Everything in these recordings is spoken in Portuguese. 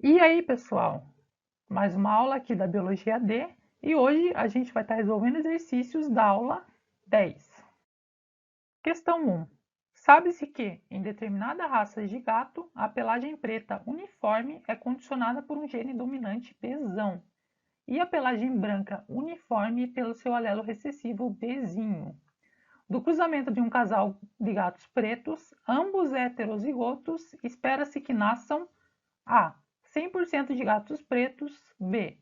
E aí, pessoal? Mais uma aula aqui da Biologia D e hoje a gente vai estar resolvendo exercícios da aula 10. Questão 1. Sabe-se que, em determinada raça de gato, a pelagem preta uniforme é condicionada por um gene dominante Bzão e a pelagem branca uniforme pelo seu alelo recessivo Bzinho. Do cruzamento de um casal de gatos pretos, ambos heterozigotos, espera-se que nasçam A. 100% de gatos pretos. B.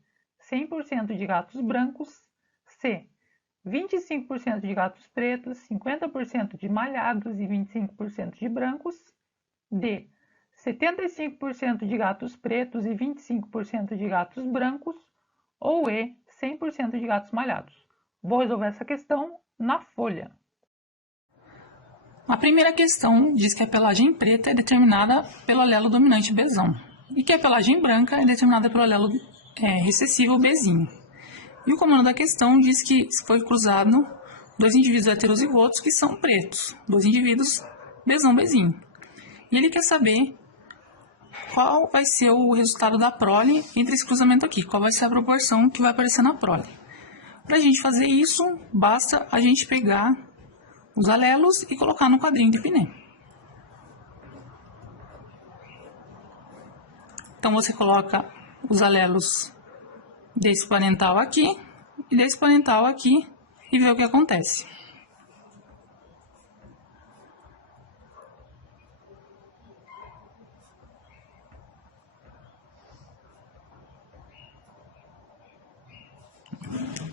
100% de gatos brancos. C. 25% de gatos pretos, 50% de malhados e 25% de brancos. D. 75% de gatos pretos e 25% de gatos brancos. Ou E. 100% de gatos malhados. Vou resolver essa questão na folha. A primeira questão diz que a pelagem preta é determinada pelo alelo dominante Bzão e que a pelagem branca é determinada pelo alelo recessivo Bzinho. E o comando da questão diz que foi cruzado dois indivíduos heterozigotos que são pretos, dois indivíduos Bzão-Bzinho. E ele quer saber qual vai ser o resultado da prole entre esse cruzamento aqui, qual vai ser a proporção que vai aparecer na prole. Para a gente fazer isso, basta a gente pegar os alelos e colocar no quadrinho de Pinel. Então, você coloca os alelos desse parental aqui e desse parental aqui e vê o que acontece.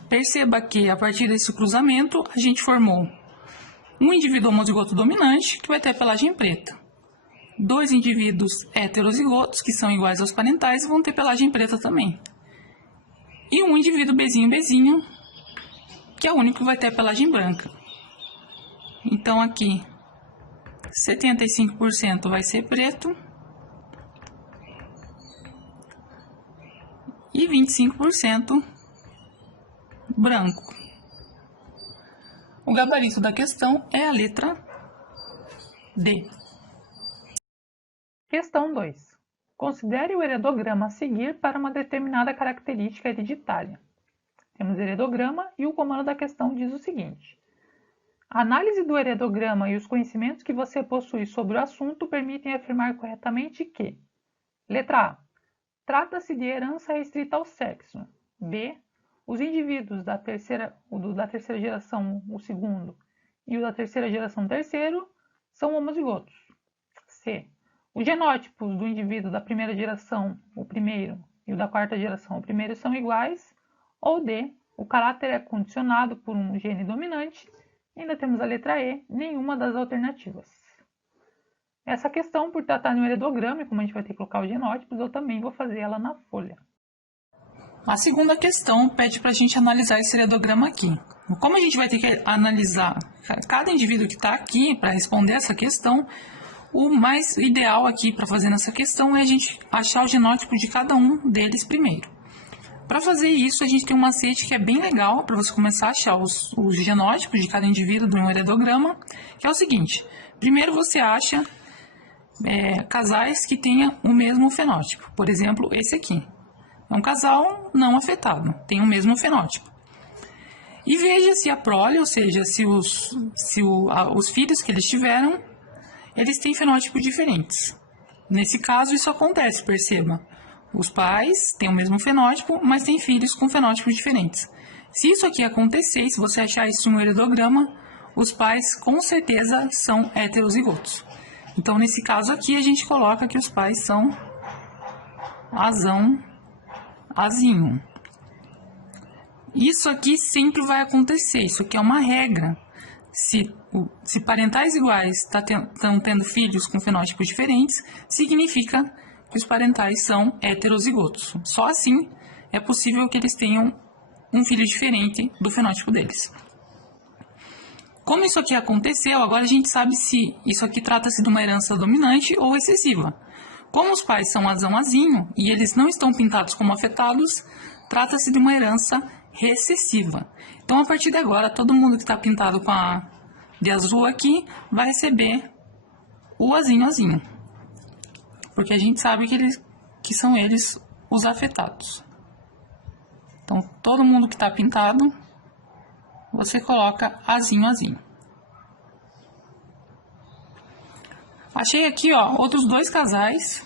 Perceba que, a partir desse cruzamento, a gente formou um indivíduo homozigoto dominante, que vai ter a pelagem preta. Dois indivíduos heterozigotos, que são iguais aos parentais, vão ter pelagem preta também. E um indivíduo Bzinho, que é o único que vai ter a pelagem branca. Então, aqui, 75% vai ser preto e 25% branco. O gabarito da questão é a letra D. Questão 2. Considere o heredograma a seguir para uma determinada característica hereditária. Temos heredograma e o comando da questão diz o seguinte. A análise do heredograma e os conhecimentos que você possui sobre o assunto permitem afirmar corretamente que: letra A. Trata-se de herança restrita ao sexo. B. Os indivíduos da terceira geração, o segundo, e o da terceira geração, o terceiro, são homozigotos. C. Os genótipos do indivíduo da primeira geração, o primeiro, e o da quarta geração, o primeiro, são iguais. Ou D. O caráter é condicionado por um gene dominante. E ainda temos a letra E, nenhuma das alternativas. Essa questão, por tratar de um heredograma, e como a gente vai ter que colocar os genótipos, eu também vou fazer ela na folha. A segunda questão pede para a gente analisar esse heredograma aqui. Como a gente vai ter que analisar cada indivíduo que está aqui para responder essa questão, o mais ideal aqui para fazer nessa questão é a gente achar o genótipo de cada um deles primeiro. Para fazer isso, a gente tem um macete que é bem legal para você começar a achar os genótipos de cada indivíduo de um heredograma, que é o seguinte. Primeiro você acha casais que tenham o mesmo fenótipo. Por exemplo, esse aqui. É um casal não afetado, tem o mesmo fenótipo. E veja se a prole, ou seja, se os filhos que eles tiveram, eles têm fenótipos diferentes. Nesse caso, isso acontece, perceba. Os pais têm o mesmo fenótipo, mas têm filhos com fenótipos diferentes. Se isso aqui acontecer, e se você achar isso no heredograma, os pais com certeza são heterozigotos. Então, nesse caso aqui, a gente coloca que os pais são azão, azinho. Isso aqui sempre vai acontecer, isso aqui é uma regra. Se parentais iguais estão tendo filhos com fenótipos diferentes, significa que os parentais são heterozigotos. Só assim é possível que eles tenham um filho diferente do fenótipo deles. Como isso aqui aconteceu, agora a gente sabe se isso aqui trata-se de uma herança dominante ou recessiva. Como os pais são azão-azinho e eles não estão pintados como afetados, trata-se de uma herança recessiva. Então, a partir de agora, todo mundo que está pintado de azul aqui vai receber o azinho-azinho. Porque a gente sabe que eles que são eles os afetados. Então, todo mundo que está pintado, você coloca azinho, azinho. Achei aqui, ó, outros dois casais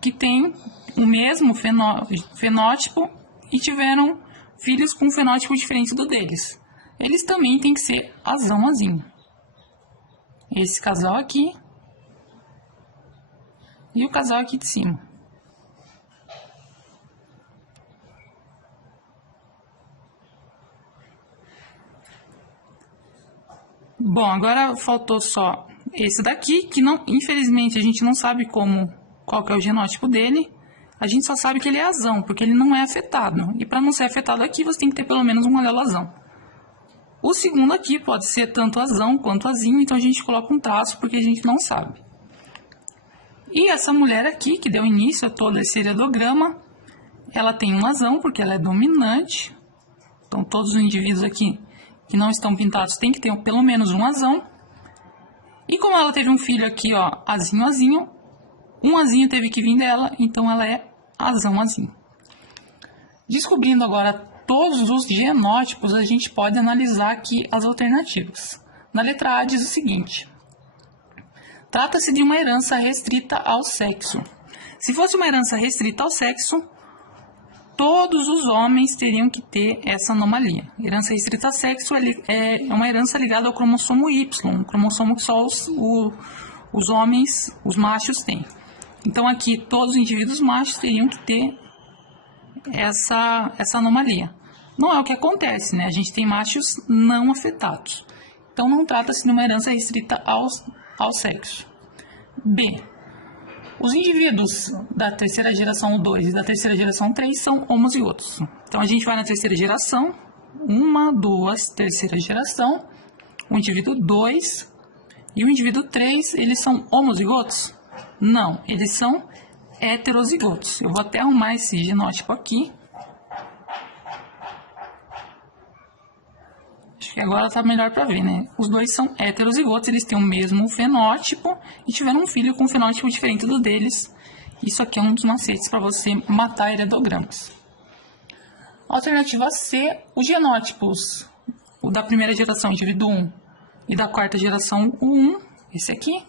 que têm o mesmo fenótipo e tiveram filhos com um fenótipo diferente do deles. Eles também têm que ser azão, azinho. Esse casal aqui e o casal aqui de cima. Bom, agora faltou só esse daqui, que não, infelizmente a gente não sabe qual que é o genótipo dele. A gente só sabe que ele é azão, porque ele não é afetado. E para não ser afetado aqui, você tem que ter pelo menos um alelo azão. O segundo aqui pode ser tanto azão quanto azinho, então a gente coloca um traço porque a gente não sabe. E essa mulher aqui, que deu início a todo esse heredograma, ela tem um azão porque ela é dominante. Então todos os indivíduos aqui que não estão pintados têm que ter pelo menos um azão. E como ela teve um filho aqui, ó, azinho, azinho, um azinho teve que vir dela, então ela é azão, azinho. Descobrindo agora todos os genótipos, a gente pode analisar aqui as alternativas. Na letra A diz o seguinte: trata-se de uma herança restrita ao sexo. Se fosse uma herança restrita ao sexo, todos os homens teriam que ter essa anomalia. Herança restrita ao sexo é uma herança ligada ao cromossomo Y, um cromossomo que só os homens, os machos, têm. Então aqui todos os indivíduos machos teriam que ter essa anomalia. Não é o que acontece, né? A gente tem machos não afetados. Então não trata-se de uma herança restrita ao sexo. B. Os indivíduos da terceira geração 2 e da terceira geração 3 são homozigotos. Então a gente vai na terceira geração, 1, 2, terceira geração, o indivíduo 2 e o indivíduo 3, eles são homozigotos? Não, eles são heterozigotos. Eu vou até arrumar esse genótipo aqui. Acho que agora tá melhor para ver, né? Os dois são heterozigotos, eles têm o mesmo fenótipo e tiveram um filho com um fenótipo diferente do deles. Isso aqui é um dos macetes para você matar heredogramas. Alternativa C, os genótipos, o da primeira geração, indivíduo 1, e da quarta geração, o 1, esse aqui,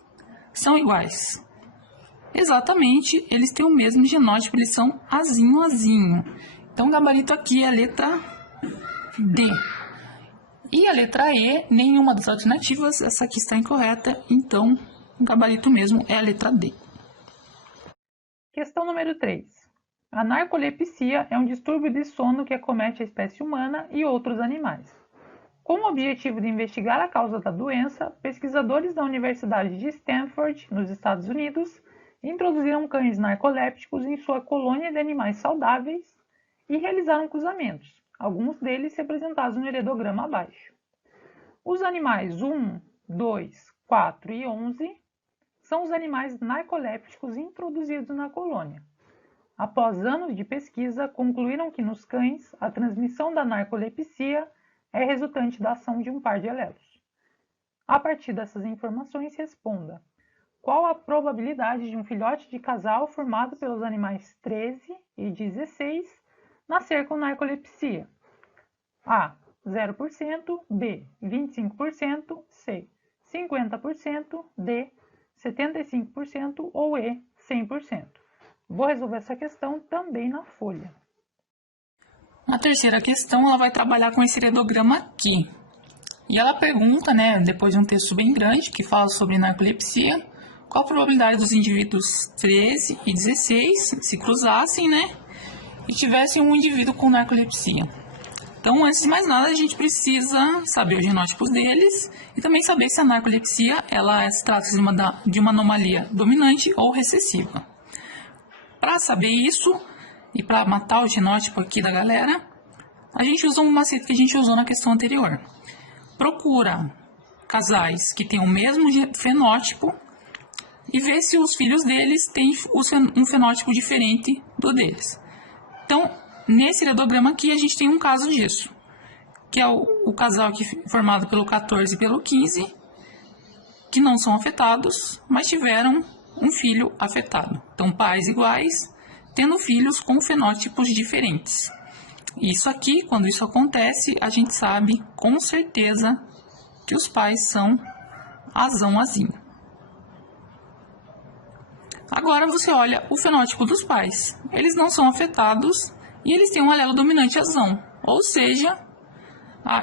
são iguais. Exatamente, eles têm o mesmo genótipo, eles são azinho, azinho. Então, o gabarito aqui é a letra D. E a letra E, nenhuma das alternativas, essa aqui está incorreta, então o gabarito mesmo é a letra D. Questão número 3. A narcolepsia é um distúrbio de sono que acomete a espécie humana e outros animais. Com o objetivo de investigar a causa da doença, pesquisadores da Universidade de Stanford, nos Estados Unidos, introduziram cães narcolépticos em sua colônia de animais saudáveis e realizaram cruzamentos, alguns deles representados no heredograma abaixo. Os animais 1, 2, 4 e 11 são os animais narcolépticos introduzidos na colônia. Após anos de pesquisa, concluíram que nos cães a transmissão da narcolepsia é resultante da ação de um par de alelos. A partir dessas informações, responda: qual a probabilidade de um filhote de casal formado pelos animais 13 e 16 nascer com narcolepsia? A. 0%, B. 25%, C. 50%, D. 75% ou E. 100%. Vou resolver essa questão também na folha. Na terceira questão, ela vai trabalhar com esse heredograma aqui. E ela pergunta, né, depois de um texto bem grande que fala sobre narcolepsia, qual a probabilidade dos indivíduos 13 e 16 se cruzassem, né, e tivessem um indivíduo com narcolepsia. Então, antes de mais nada, a gente precisa saber os genótipos deles e também saber se a narcolepsia ela se trata de uma anomalia dominante ou recessiva. Para saber isso e para matar o genótipo aqui da galera, a gente usa um macete que a gente usou na questão anterior. Procura casais que têm o mesmo fenótipo e vê se os filhos deles têm um fenótipo diferente do deles. Então, nesse heredograma aqui, a gente tem um caso disso, que é o casal aqui formado pelo 14 e pelo 15, que não são afetados, mas tiveram um filho afetado. Então, pais iguais, tendo filhos com fenótipos diferentes. Isso aqui, quando isso acontece, a gente sabe com certeza que os pais são azão azinho. Agora você olha o fenótipo dos pais. Eles não são afetados e eles têm um alelo dominante azão, ou seja,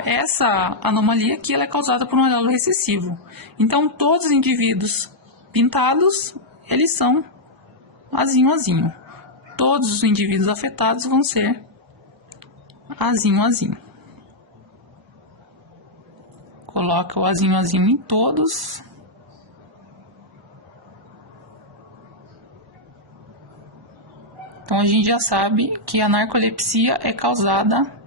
essa anomalia aqui ela é causada por um alelo recessivo. Então, todos os indivíduos pintados, eles são azinho-azinho. Todos os indivíduos afetados vão ser azinho-azinho. Coloca o azinho-azinho em todos. Então, a gente já sabe que a narcolepsia é causada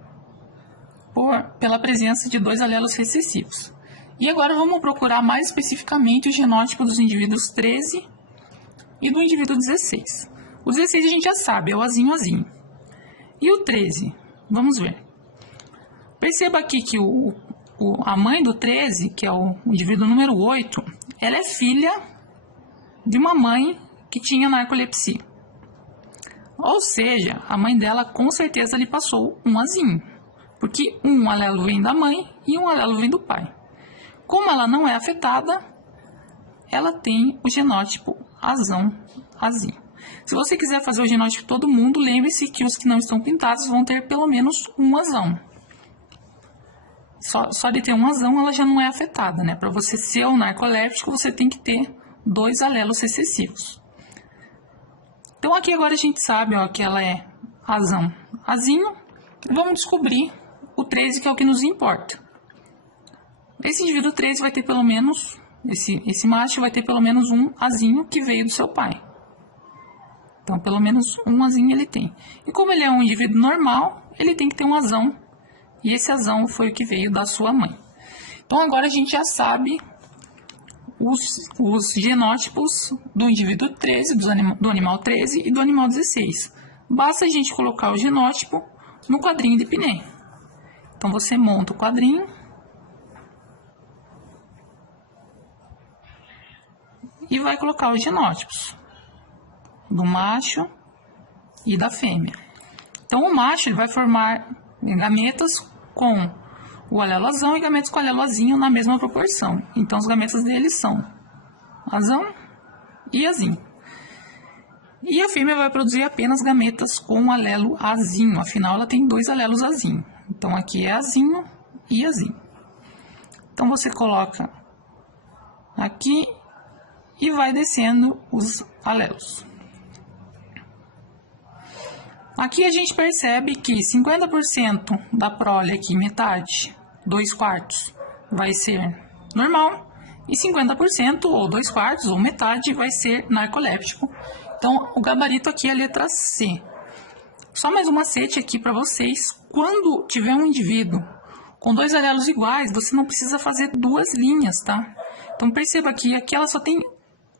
pela presença de 2 alelos recessivos. E agora vamos procurar mais especificamente o genótipo dos indivíduos 13 e do indivíduo 16. O 16 a gente já sabe, é o azinho-azinho. E o 13? Vamos ver. Perceba aqui que a mãe do 13, que é o indivíduo número 8, ela é filha de uma mãe que tinha narcolepsia. Ou seja, a mãe dela com certeza lhe passou um azinho, porque um alelo vem da mãe e um alelo vem do pai. Como ela não é afetada, ela tem o genótipo azão-azinho. Se você quiser fazer o genótipo de todo mundo, lembre-se que os que não estão pintados vão ter pelo menos um azão. Só de ter um azão, ela já não é afetada, né? Para você ser um narcoléptico, você tem que ter 2 alelos recessivos. Então, aqui agora a gente sabe que ela é azão-azinho. Vamos descobrir o 13, que é o que nos importa. Esse indivíduo 13 vai ter pelo menos, esse macho vai ter pelo menos um azinho que veio do seu pai. Então, pelo menos um azinho ele tem. E como ele é um indivíduo normal, ele tem que ter um azão. E esse azão foi o que veio da sua mãe. Então, agora a gente já sabe os genótipos do indivíduo 13, do animal 13 e do animal 16. Basta a gente colocar o genótipo no quadrinho de Pinet. Então, você monta o quadrinho. E vai colocar os genótipos do macho e da fêmea. Então, o macho ele vai formar gametas com o alelo azão e gametas com o alelo azinho na mesma proporção. Então, os gametas deles são azão e azinho. E a fêmea vai produzir apenas gametas com o alelo azinho, afinal ela tem 2 alelos azinho. Então, aqui é azinho e azinho. Então, você coloca aqui e vai descendo os alelos. Aqui a gente percebe que 50% da prole aqui, metade, 2/4, vai ser normal. E 50%, ou 2/4, ou metade, vai ser narcoléptico. Então, o gabarito aqui é a letra C. Só mais um macete aqui para vocês. Quando tiver um indivíduo com 2 alelos iguais, você não precisa fazer 2 linhas, tá? Então, perceba que aqui ela só tem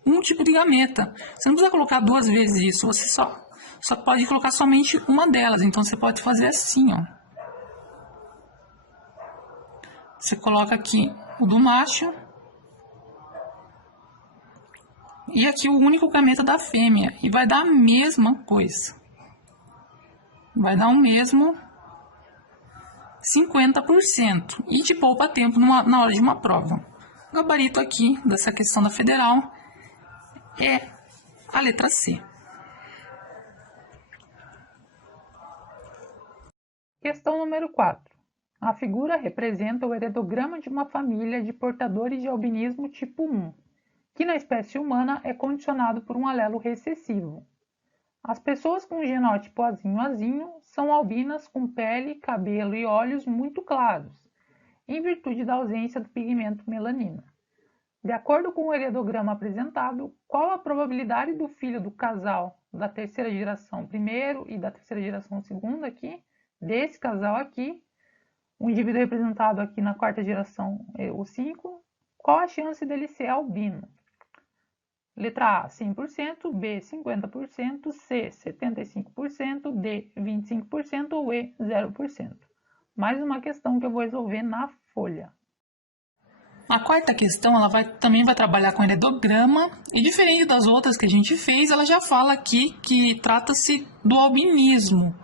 um tipo de gameta. Você não precisa colocar 2 vezes isso, você só pode colocar somente uma delas. Então, você pode fazer assim, ó. Você coloca aqui o do macho. E aqui o único gameta da fêmea. E vai dar a mesma coisa. Vai dar o mesmo 50%. E te poupa tempo na hora de uma prova. O gabarito aqui dessa questão da federal é a letra C. Questão número 4. A figura representa o heredograma de uma família de portadores de albinismo tipo 1, que na espécie humana é condicionado por um alelo recessivo. As pessoas com o genótipo azinho-azinho são albinas com pele, cabelo e olhos muito claros, em virtude da ausência do pigmento melanina. De acordo com o heredograma apresentado, qual a probabilidade do filho do casal da terceira geração primeiro e da terceira geração segunda aqui, desse casal aqui, o indivíduo representado aqui na quarta geração, o 5, qual a chance dele ser albino? Letra A, 100%, B, 50%, C, 75%, D, 25% ou E, 0%. Mais uma questão que eu vou resolver na folha. A quarta questão, ela também vai trabalhar com heredograma, e diferente das outras que a gente fez, ela já fala aqui que trata-se do albinismo,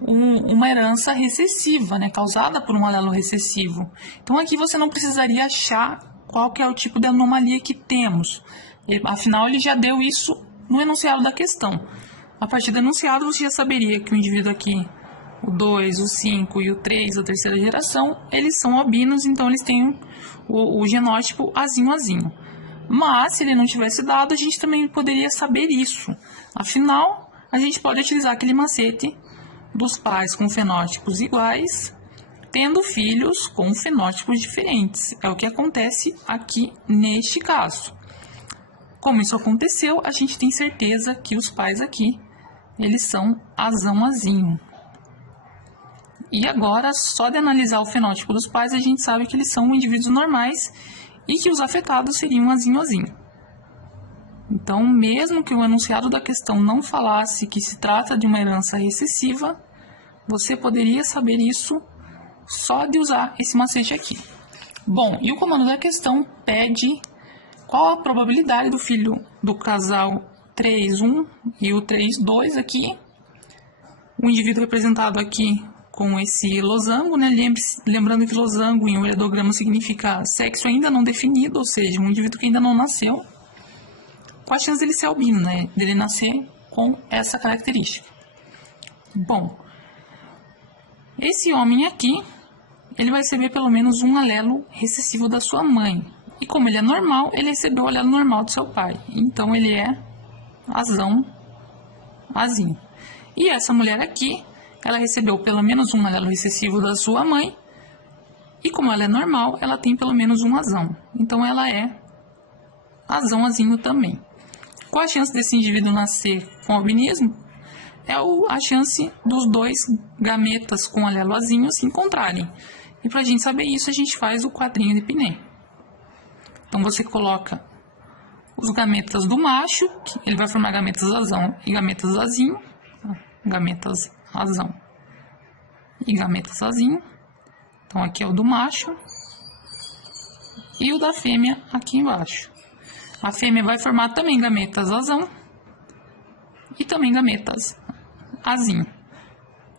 uma herança recessiva, né, causada por um alelo recessivo. Então aqui você não precisaria achar qual que é o tipo de anomalia que temos. Afinal, ele já deu isso no enunciado da questão. A partir do enunciado, você já saberia que o indivíduo aqui, o 2, o 5 e o 3 da terceira geração, eles são albinos, então eles têm o genótipo azinho. Mas, se ele não tivesse dado, a gente também poderia saber isso. Afinal, a gente pode utilizar aquele macete dos pais com fenótipos iguais, tendo filhos com fenótipos diferentes. É o que acontece aqui neste caso. Como isso aconteceu, a gente tem certeza que os pais aqui, eles são azão-azinho. E agora, só de analisar o fenótipo dos pais, a gente sabe que eles são indivíduos normais e que os afetados seriam azinho-azinho. Então, mesmo que o enunciado da questão não falasse que se trata de uma herança recessiva, você poderia saber isso só de usar esse macete aqui. Bom, e o comando da questão pede qual a probabilidade do filho do casal 3,1 e o 3,2 aqui. O indivíduo representado aqui com esse losango, né? Lembrando que losango em um heredograma significa sexo ainda não definido, ou seja, um indivíduo que ainda não nasceu. Qual a chance dele ser albino, né? Dele nascer com essa característica? Bom, esse homem aqui, ele vai receber pelo menos um alelo recessivo da sua mãe. E como ele é normal, ele recebeu o alelo normal do seu pai. Então, ele é azão-azinho. E essa mulher aqui, ela recebeu pelo menos um alelo recessivo da sua mãe. E como ela é normal, ela tem pelo menos um azão. Então, ela é azão-azinho também. Qual a chance desse indivíduo nascer com albinismo? É a chance dos dois gametas com alelo azinho se encontrarem. E para a gente saber isso, a gente faz o quadrinho de Pinel. Então, você coloca os gametas do macho, que ele vai formar gametas azão e gametas azinho. Gametas azão e gametas azinho. Então, aqui é o do macho. E o da fêmea aqui embaixo. A fêmea vai formar também gametas azão e também gametas azinho.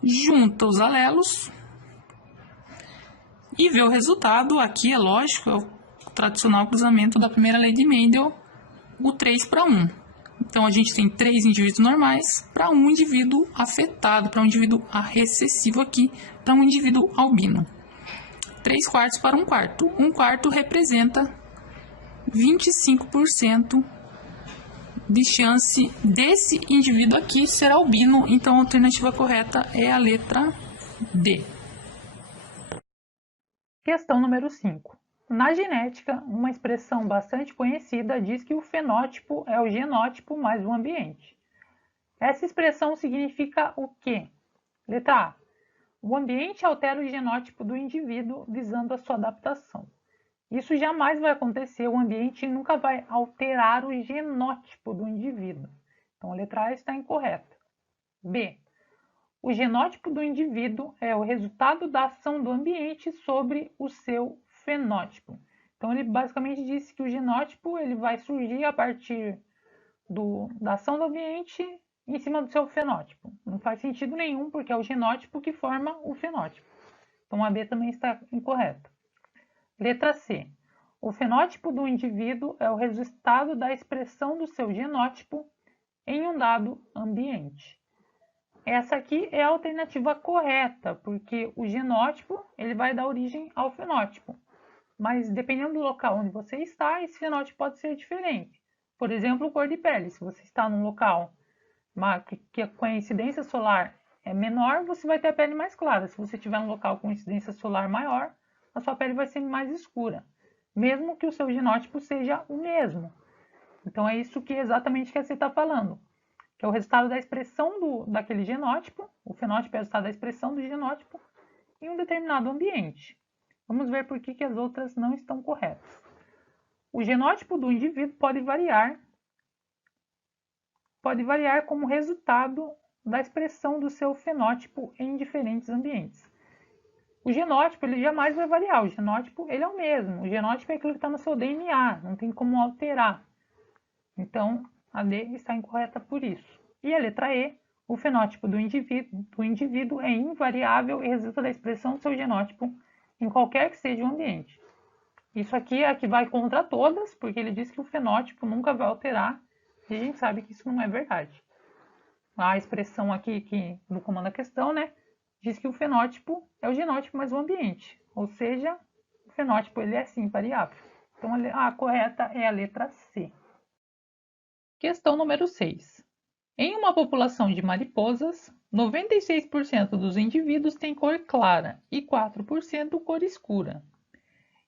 Junta os alelos e vê o resultado. Aqui é lógico, é o tradicional cruzamento da primeira lei de Mendel, o 3:1. Então, a gente tem 3 indivíduos normais para um indivíduo afetado, para um indivíduo recessivo aqui, para um indivíduo albino. 3/4 para 1/4. 1/4 representa 25% de chance desse indivíduo aqui ser albino. Então, a alternativa correta é a letra D. Questão número 5. Na genética, uma expressão bastante conhecida diz que o fenótipo é o genótipo mais o ambiente. Essa expressão significa o quê? Letra A. O ambiente altera o genótipo do indivíduo visando a sua adaptação. Isso jamais vai acontecer, o ambiente nunca vai alterar o genótipo do indivíduo. Então, a letra A está incorreta. B. O genótipo do indivíduo é o resultado da ação do ambiente sobre o seu fenótipo. Então, ele basicamente disse que o genótipo ele vai surgir a partir da ação do ambiente em cima do seu fenótipo. Não faz sentido nenhum, porque é o genótipo que forma o fenótipo. Então, a B também está incorreta. Letra C. O fenótipo do indivíduo é o resultado da expressão do seu genótipo em um dado ambiente. Essa aqui é a alternativa correta, porque o genótipo ele vai dar origem ao fenótipo. Mas dependendo do local onde você está, esse fenótipo pode ser diferente. Por exemplo, cor de pele. Se você está num local que com a incidência solar é menor, você vai ter a pele mais clara. Se você estiver num local com incidência solar maior, a sua pele vai ser mais escura, mesmo que o seu genótipo seja o mesmo. Então é isso que exatamente que você está falando, que é o resultado da expressão daquele genótipo. O fenótipo é o resultado da expressão do genótipo em um determinado ambiente. Vamos ver por que as outras não estão corretas. O genótipo do indivíduo pode variar como resultado da expressão do seu fenótipo em diferentes ambientes. O genótipo ele jamais vai variar, o genótipo ele é o mesmo, o genótipo é aquilo que está no seu DNA, não tem como alterar. Então, a D está incorreta por isso. E a letra E, o fenótipo do indivíduo é invariável e resulta da expressão do seu genótipo em qualquer que seja o ambiente. Isso aqui é a que vai contra todas, porque ele diz que o fenótipo nunca vai alterar, e a gente sabe que isso não é verdade. A expressão aqui no comando da questão, né, diz que o fenótipo é o genótipo mais o ambiente, ou seja, o fenótipo ele é sim variável. Então a correta é a letra C. Questão número 6. Em uma população de mariposas, 96% dos indivíduos têm cor clara e 4% cor escura.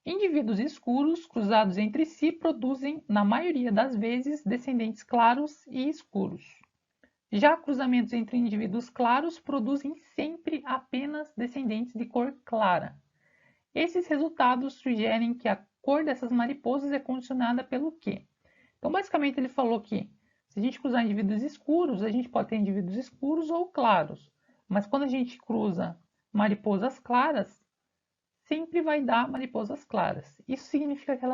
Indivíduos escuros cruzados entre si produzem, na maioria das vezes, descendentes claros e escuros. Já cruzamentos entre indivíduos claros produzem sempre apenas descendentes de cor clara. Esses resultados sugerem que a cor dessas mariposas é condicionada pelo quê? Então, basicamente, ele falou que se a gente cruzar indivíduos escuros, a gente pode ter indivíduos escuros ou claros. Mas quando a gente cruza mariposas claras, sempre vai dar mariposas claras. Isso significa que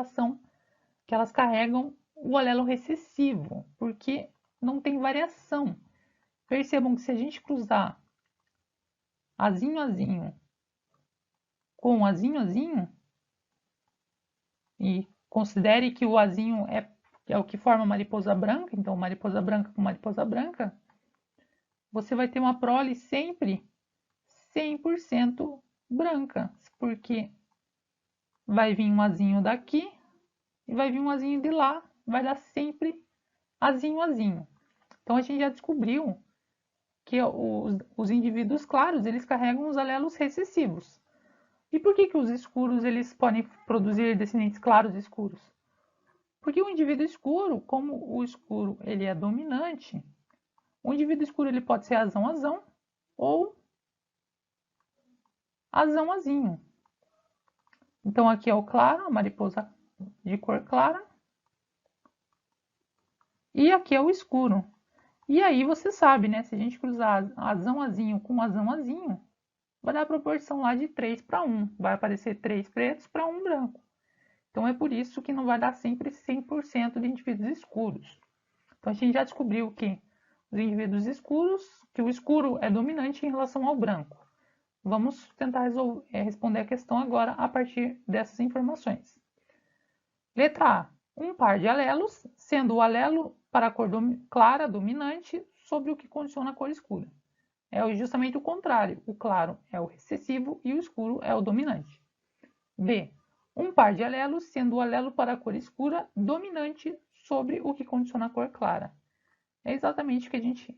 elas carregam o alelo recessivo, porque não tem variação. Percebam que se a gente cruzar azinho azinho com azinho azinho, e considere que o azinho é o que forma mariposa branca, então mariposa branca com mariposa branca, você vai ter uma prole sempre 100% branca, porque vai vir um azinho daqui e vai vir um azinho de lá, vai dar sempre azinho azinho. Então a gente já descobriu que os indivíduos claros eles carregam os alelos recessivos. E por que os escuros eles podem produzir descendentes claros e escuros? Porque o indivíduo escuro, como o escuro ele é dominante, o indivíduo escuro ele pode ser azão-azão ou azão-azinho. Então aqui é o claro, a mariposa de cor clara. E aqui é o escuro. E aí você sabe, né? Se a gente cruzar azão-azinho com azão-azinho, vai dar a proporção lá de 3 para 1. Vai aparecer 3 pretos para 1 branco. Então é por isso que não vai dar sempre 100% de indivíduos escuros. Então a gente já descobriu que os indivíduos escuros, que o escuro é dominante em relação ao branco. Vamos tentar responder a questão agora a partir dessas informações. Letra A. Um par de alelos, sendo o alelo para a cor clara dominante sobre o que condiciona a cor escura. É justamente o contrário. O claro é o recessivo e o escuro é o dominante. B. Um par de alelos, sendo o alelo para a cor escura dominante sobre o que condiciona a cor clara. É exatamente o que a gente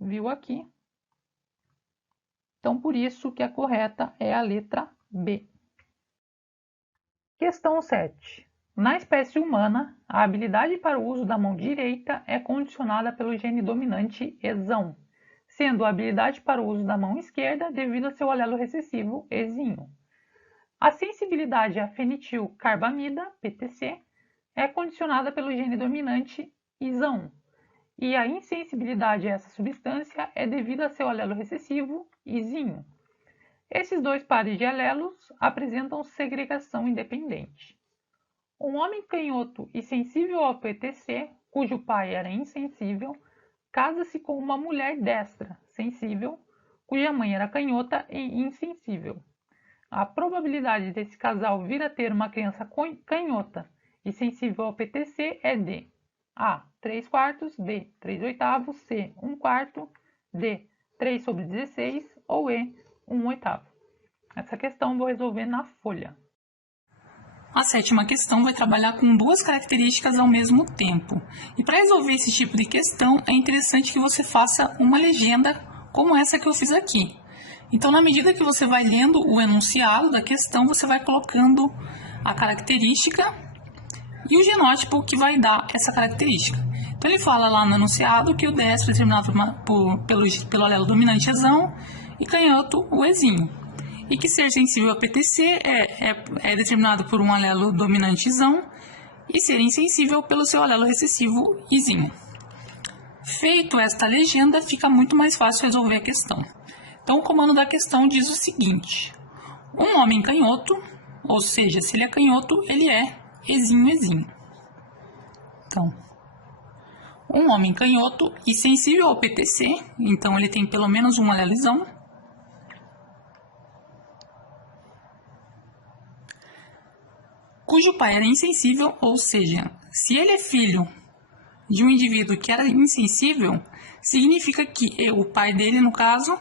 viu aqui. Então, por isso que a correta é a letra B. Questão 7. Na espécie humana, a habilidade para o uso da mão direita é condicionada pelo gene dominante EZão, sendo a habilidade para o uso da mão esquerda devido a seu alelo recessivo EZinho. A sensibilidade à fenitilcarbamida, PTC, é condicionada pelo gene dominante IZão, e a insensibilidade a essa substância é devido a seu alelo recessivo IZinho. Esses dois pares de alelos apresentam segregação independente. Um homem canhoto e sensível ao PTC, cujo pai era insensível, casa-se com uma mulher destra, sensível, cuja mãe era canhota e insensível. A probabilidade desse casal vir a ter uma criança canhota e sensível ao PTC é de A. 3/4, B. 3/8, C. 1/4, D. 3/16 ou E. 1/8. Essa questão eu vou resolver na folha. A sétima questão vai trabalhar com duas características ao mesmo tempo. E para resolver esse tipo de questão, é interessante que você faça uma legenda como essa que eu fiz aqui. Então, na medida que você vai lendo o enunciado da questão, você vai colocando a característica e o genótipo que vai dar essa característica. Então, ele fala lá no enunciado que o destro é determinado pelo alelo dominante EZão e canhoto o EZinho. E que ser sensível a PTC é determinado por um alelo dominante IZão e ser insensível pelo seu alelo recessivo IZinho. Feito esta legenda, fica muito mais fácil resolver a questão. Então, o comando da questão diz o seguinte: Um homem canhoto, ou seja, se ele é canhoto, ele é ezinho. Então, um homem canhoto e sensível ao PTC, então ele tem pelo menos um alelizão. Cujo pai era insensível, ou seja, se ele é filho de um indivíduo que era insensível, significa que o pai dele, no caso,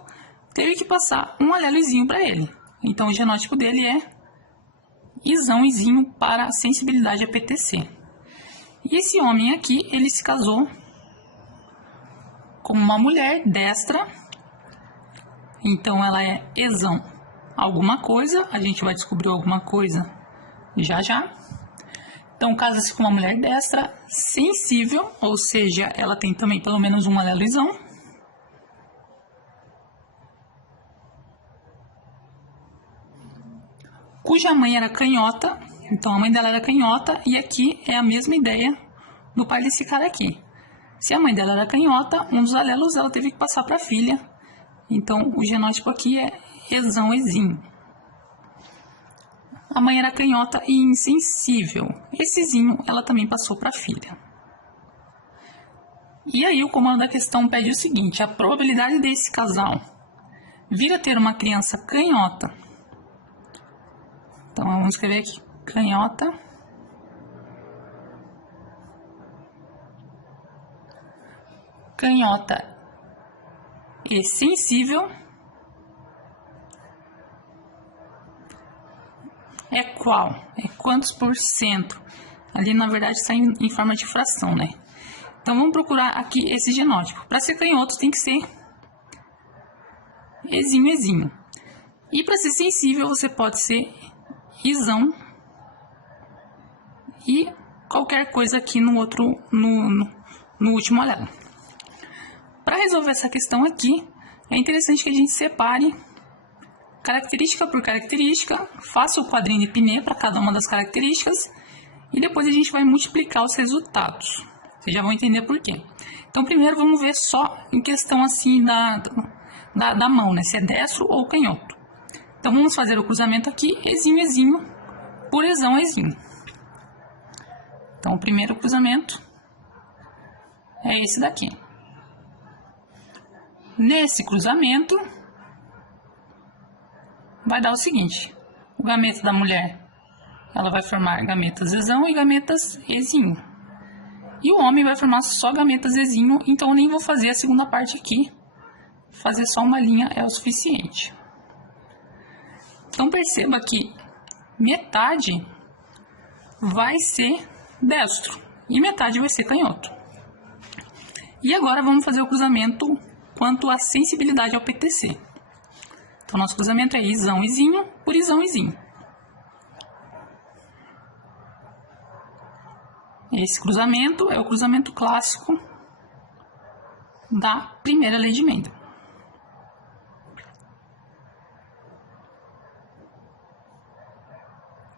teve que passar um alelozinho para ele. Então, o genótipo dele é isão para sensibilidade a PTC. E esse homem aqui, ele se casou com uma mulher destra, então ela é exão alguma coisa, a gente vai descobrir alguma coisa já. Então, casa-se com uma mulher destra, sensível, ou seja, ela tem também pelo menos um alelizão. Cuja mãe era canhota, então a mãe dela era canhota, e aqui é a mesma ideia do pai desse cara aqui. Se a mãe dela era canhota, um dos alelos ela teve que passar para a filha, então o genótipo aqui é exão-ezinho. A mãe era canhota e insensível. Esse zinho ela também passou para a filha. E aí o comando da questão pede o seguinte: a probabilidade desse casal vir a ter uma criança canhota. Então vamos escrever aqui, canhota. Canhota e sensível é qual? É quantos por cento? Ali, na verdade, está em forma de fração, né? Então, vamos procurar aqui esse genótipo. Para ser canhoto, tem que ser ezinho. E para ser sensível, você pode ser isão e qualquer coisa aqui no último alelo. Para resolver essa questão aqui, é interessante que a gente separe característica por característica, faça o quadrinho de Pinet para cada uma das características e depois a gente vai multiplicar os resultados. Vocês já vão entender por quê. Então, primeiro vamos ver só em questão assim da mão, né? Se é destro ou canhoto. Então, vamos fazer o cruzamento aqui, ezinho por exão-ezinho. Então, o primeiro cruzamento é esse daqui. Nesse cruzamento, vai dar o seguinte: o gameta da mulher, ela vai formar gametas exão e gametas ezinho. E o homem vai formar só gametas ezinho, então eu nem vou fazer a segunda parte aqui. Fazer só uma linha é o suficiente. Então perceba que metade vai ser destro e metade vai ser canhoto. E agora vamos fazer o cruzamento quanto à sensibilidade ao PTC. Então, nosso cruzamento é isão-ezinho por isão-ezinho. Esse cruzamento é o cruzamento clássico da primeira lei de Mendel.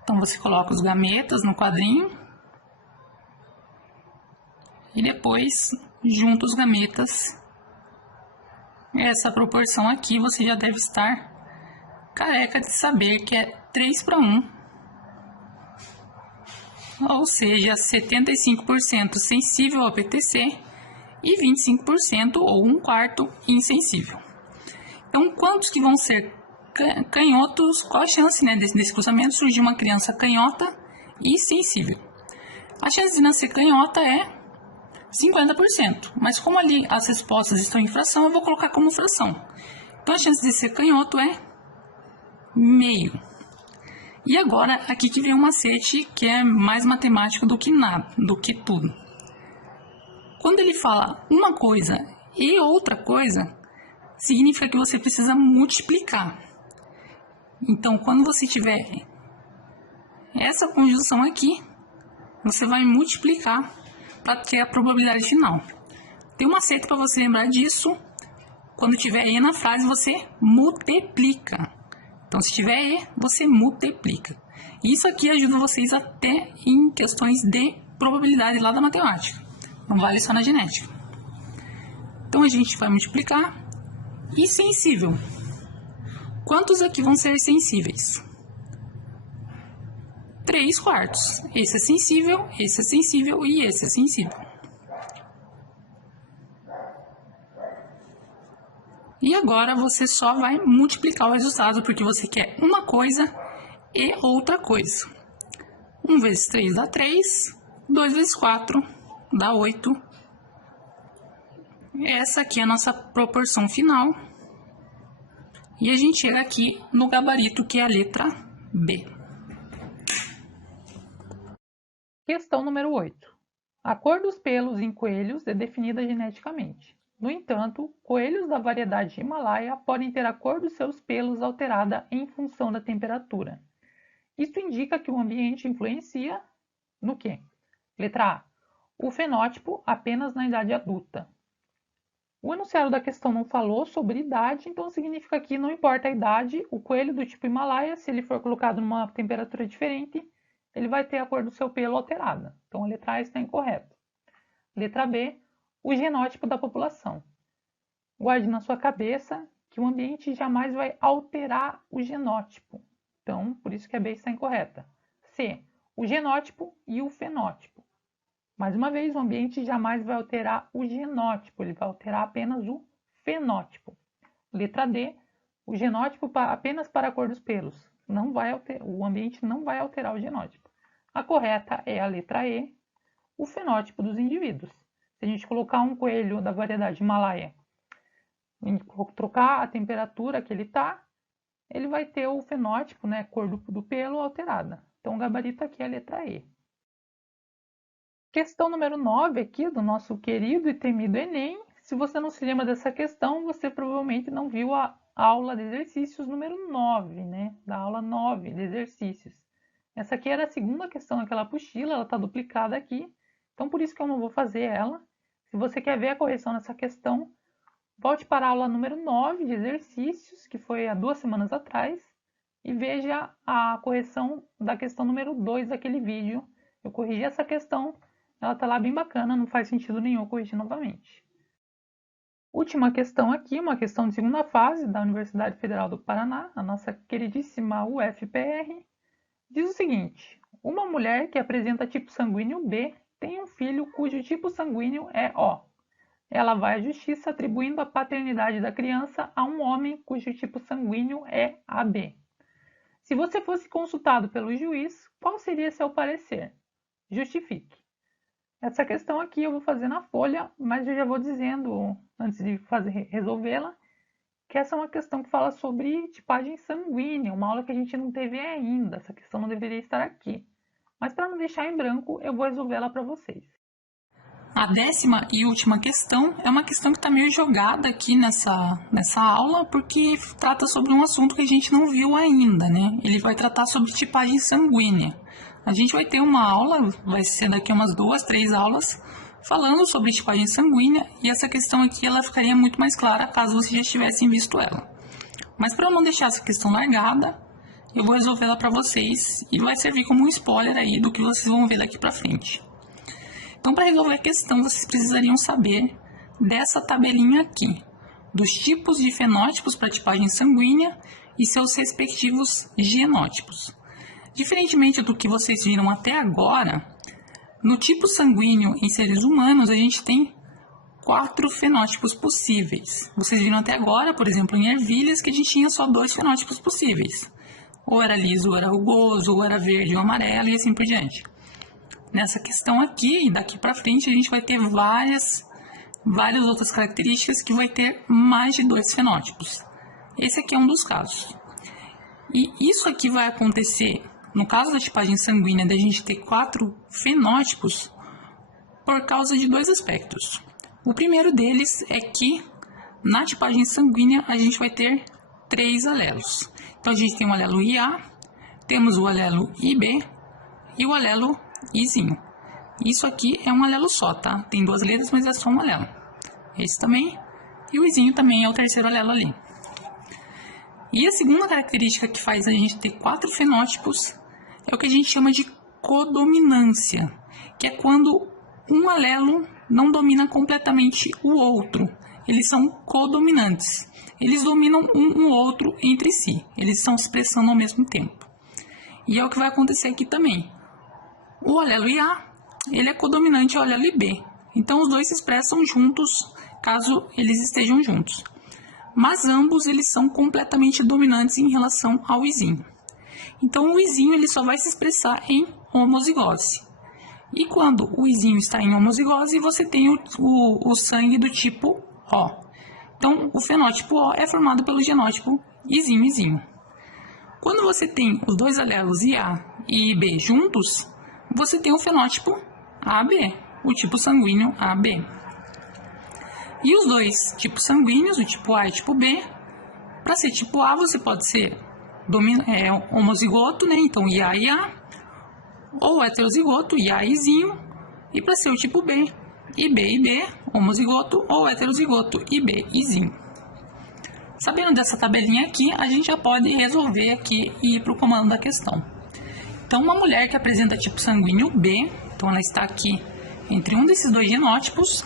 Então, você coloca os gametas no quadrinho e depois junta os gametas. Essa proporção aqui você já deve estar careca de saber que é 3:1, ou seja, 75% sensível ao PTC e 25% ou 1/4 insensível. Então, quantos que vão ser canhotos? Qual a chance, né, desse cruzamento surgir uma criança canhota e sensível? A chance de nascer canhota é 50%, mas como ali as respostas estão em fração, eu vou colocar como fração. Então, a chance de ser canhoto é meio. E agora, aqui que vem um macete que é mais matemático do que nada, do que tudo. Quando ele fala uma coisa e outra coisa, significa que você precisa multiplicar. Então, quando você tiver essa conjunção aqui, você vai multiplicar para ter a probabilidade final. Tem um macete para você lembrar disso. Quando tiver E na frase, você multiplica. Então, se tiver E, você multiplica. Isso aqui ajuda vocês até em questões de probabilidade lá da matemática. Não vale só na genética. Então, a gente vai multiplicar. E sensível. Quantos aqui vão ser sensíveis? 3/4. Esse é sensível e esse é sensível. E agora você só vai multiplicar o resultado, porque você quer uma coisa e outra coisa. 1 vezes 3 dá 3, 2 vezes 4 dá 8. Essa aqui é a nossa proporção final. E a gente chega aqui no gabarito, que é a letra B. Questão número 8. A cor dos pelos em coelhos é definida geneticamente. No entanto, coelhos da variedade Himalaia podem ter a cor dos seus pelos alterada em função da temperatura. Isso indica que o ambiente influencia no quê? Letra A. O fenótipo apenas na idade adulta. O enunciado da questão não falou sobre idade, então significa que não importa a idade, o coelho do tipo Himalaia, se ele for colocado numa temperatura diferente, ele vai ter a cor do seu pelo alterada. Então a letra A está incorreta. Letra B, o genótipo da população. Guarde na sua cabeça que o ambiente jamais vai alterar o genótipo. Então, por isso que a B está incorreta. C, o genótipo e o fenótipo. Mais uma vez, o ambiente jamais vai alterar o genótipo, ele vai alterar apenas o fenótipo. Letra D, o genótipo apenas para a cor dos pelos. O ambiente não vai alterar o genótipo. A correta é a letra E, o fenótipo dos indivíduos. Se a gente colocar um coelho da variedade Himalaia e trocar a temperatura que ele está, ele vai ter o fenótipo, né, cor do pelo alterada. Então, o gabarito aqui é a letra E. Questão número 9 aqui do nosso querido e temido Enem. Se você não se lembra dessa questão, você provavelmente não viu a aula de exercícios número 9, né? Da aula 9 de exercícios. Essa aqui era a segunda questão daquela apostila, ela está duplicada aqui. Então, por isso que eu não vou fazer ela. Se você quer ver a correção nessa questão, volte para a aula número 9 de exercícios, que foi há 2 semanas atrás, e veja a correção da questão número 2 daquele vídeo. Eu corrigi essa questão. Ela está lá bem bacana, não faz sentido nenhum corrigir novamente. Última questão aqui, uma questão de segunda fase da Universidade Federal do Paraná, a nossa queridíssima UFPR, diz o seguinte: uma mulher que apresenta tipo sanguíneo B tem um filho cujo tipo sanguíneo é O. Ela vai à justiça atribuindo a paternidade da criança a um homem cujo tipo sanguíneo é AB. Se você fosse consultado pelo juiz, qual seria seu parecer? Justifique. Essa questão aqui eu vou fazer na folha, mas eu já vou dizendo, antes de resolvê-la, que essa é uma questão que fala sobre tipagem sanguínea, uma aula que a gente não teve ainda. Essa questão não deveria estar aqui. Mas para não deixar em branco, eu vou resolvê-la para vocês. A 10ª e última questão é uma questão que está meio jogada aqui nessa aula, porque trata sobre um assunto que a gente não viu ainda, né? Ele vai tratar sobre tipagem sanguínea. A gente vai ter uma aula, vai ser daqui umas 2, 3 aulas, falando sobre tipagem sanguínea, e essa questão aqui ela ficaria muito mais clara caso vocês já tivessem visto ela. Mas para eu não deixar essa questão largada, eu vou resolvê-la para vocês e vai servir como um spoiler aí do que vocês vão ver daqui para frente. Então, para resolver a questão, vocês precisariam saber dessa tabelinha aqui, dos tipos de fenótipos para tipagem sanguínea e seus respectivos genótipos. Diferentemente do que vocês viram até agora, no tipo sanguíneo em seres humanos, a gente tem 4 fenótipos possíveis. Vocês viram até agora, por exemplo, em ervilhas, que a gente tinha só 2 fenótipos possíveis. Ou era liso, ou era rugoso, ou era verde ou amarelo, e assim por diante. Nessa questão aqui, daqui para frente, a gente vai ter várias outras características que vai ter mais de 2 fenótipos. Esse aqui é um dos casos. E isso aqui vai acontecer, no caso da tipagem sanguínea, da gente ter 4 fenótipos, por causa de 2 aspectos. O primeiro deles é que, na tipagem sanguínea, a gente vai ter 3 alelos. Então, a gente tem o alelo IA, temos o alelo IB e o alelo Izinho. Isso aqui é um alelo só, tá? Tem 2 letras, mas é só um alelo. Esse também. E o Izinho também é o terceiro alelo ali. E a segunda característica que faz a gente ter 4 fenótipos é o que a gente chama de codominância, que é quando um alelo não domina completamente o outro. Eles são codominantes. eles dominam um outro entre si. Eles estão se expressando ao mesmo tempo. E é o que vai acontecer aqui também. O alelo IA, ele é codominante ao alelo IB. Então, os dois se expressam juntos, caso eles estejam juntos. Mas ambos, eles são completamente dominantes em relação ao Izinho. Então, o Izinho, ele só vai se expressar em homozigose. E quando o Izinho está em homozigose, você tem o sangue do tipo O. Então, o fenótipo O é formado pelo genótipo Izinho. Quando você tem os dois alelos IA e IB juntos, você tem o fenótipo AB, o tipo sanguíneo AB. E os dois tipos sanguíneos, o tipo A e o tipo B, para ser tipo A você pode ser homozigoto, né? Então IA e A, ou heterozigoto, IA e Izinho, e para ser o tipo B, IB e B, homozigoto, ou heterozigoto, IB e Izinho. Sabendo dessa tabelinha aqui, a gente já pode resolver aqui e ir para o comando da questão. Então, uma mulher que apresenta tipo sanguíneo B, então ela está aqui entre um desses dois genótipos.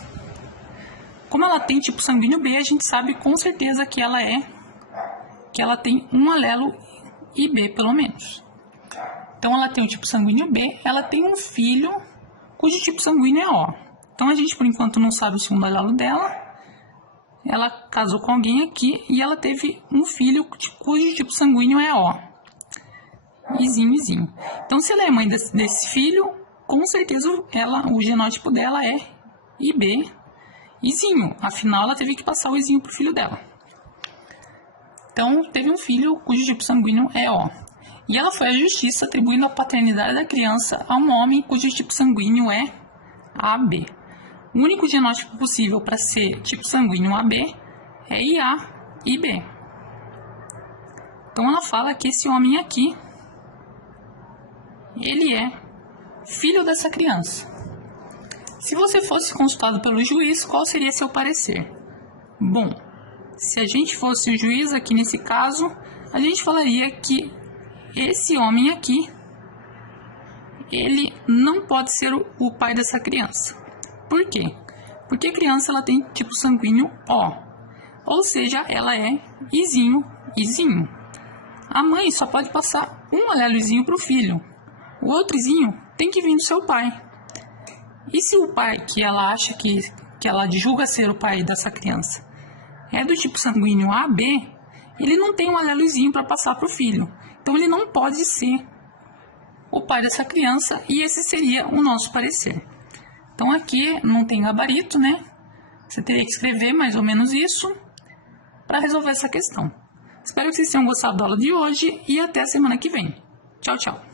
Como ela tem tipo sanguíneo B, a gente sabe com certeza que ela tem um alelo IB pelo menos. Então, ela tem o tipo sanguíneo B, ela tem um filho cujo tipo sanguíneo é O. Então, a gente por enquanto não sabe o segundo alelo dela. Ela casou com alguém aqui e ela teve um filho cujo tipo sanguíneo é O. Izinho. Então, se ela é mãe desse filho, com certeza o genótipo dela é IB, Izinho. Afinal, ela teve que passar o Izinho para o filho dela. Então, teve um filho cujo tipo sanguíneo é O. E ela foi à justiça atribuindo a paternidade da criança a um homem cujo tipo sanguíneo é AB. O único genótipo possível para ser tipo sanguíneo AB é IA e B. Então, ela fala que esse homem aqui, ele é filho dessa criança. Se você fosse consultado pelo juiz, qual seria seu parecer? Bom, se a gente fosse o juiz aqui nesse caso, a gente falaria que esse homem aqui, ele não pode ser o pai dessa criança. Por quê? Porque a criança ela tem tipo sanguíneo O, ou seja, ela é Izinho. A mãe só pode passar um alelozinho para o filho. O outro Izinho tem que vir do seu pai. E se o pai que ela acha que ela julga ser o pai dessa criança é do tipo sanguíneo AB, ele não tem um alelozinho para passar para o filho. Então, ele não pode ser o pai dessa criança e esse seria o nosso parecer. Então, aqui não tem gabarito, né? Você teria que escrever mais ou menos isso para resolver essa questão. Espero que vocês tenham gostado da aula de hoje e até a semana que vem. Tchau, tchau!